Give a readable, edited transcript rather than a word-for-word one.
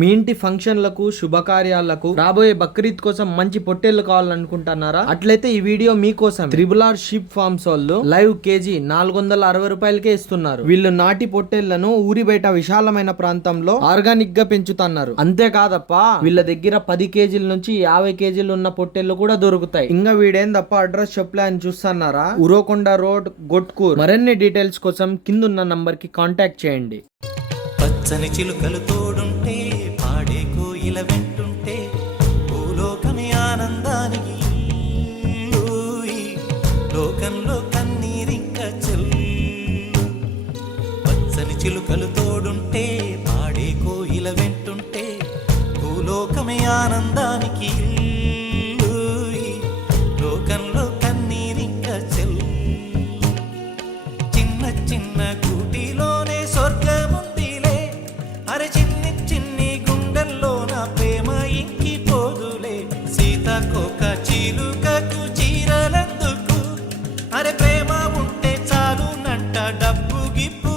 మీ ఇంటి ఫంక్షన్లకు శుభకార్యాలకు రాబోయే బక్రీద్ కోసం మంచి పొట్టేళ్లు కావాలనుకుంటున్నారా? అట్లయితే ఈ వీడియో మీకోసం. త్రిబుల్ షీప్ ఫార్మ్స్ వాళ్ళు లైవ్ కేజీ 460 రూపాయలకే ఇస్తున్నారు. వీళ్ళు నాటి పొట్టేళ్లను ఊరి బయట విశాలమైన ప్రాంతంలో ఆర్గానిక్ గా పెంచుతున్నారు. అంతేకాదప్ప వీళ్ళ దగ్గర 10 కేజీల నుంచి 50 కేజీలు ఉన్న పొట్టేళ్లు కూడా దొరుకుతాయి. ఇంకా వీడేందప్ప అడ్రస్ చెప్పలే అని చూస్తున్నారా? ఉరవకొండ రోడ్, గొట్కూర్. మరిన్ని డీటెయిల్స్ కోసం కిందున్న నంబర్ కి కాంటాక్ట్ చేయండి. పచ్చని చిలుకలు తోడుంటే పాడే కోయిల వెంటుంటే భూలోకమే ఆనందానికి లోకంలో కన్నీరింక చెల్లు. పచ్చని చిలుకలు తోడుంటే పాడే కోయిల వెంటుంటే భూలోకమే ఆనందానికి లోకంలో కన్నీరింక చెల్లు. చిన్న చిన్న కూటిలోనే స్వర్గము. అరే చిన్ని చిన్ని గుండెల్లో నా ప్రేమ ఇంకిపోదులే. సీతాకోక చిలుకకు చీరలందుకు అరే ప్రేమ ఉంటే చాలు నంట డబ్బు గిప్పు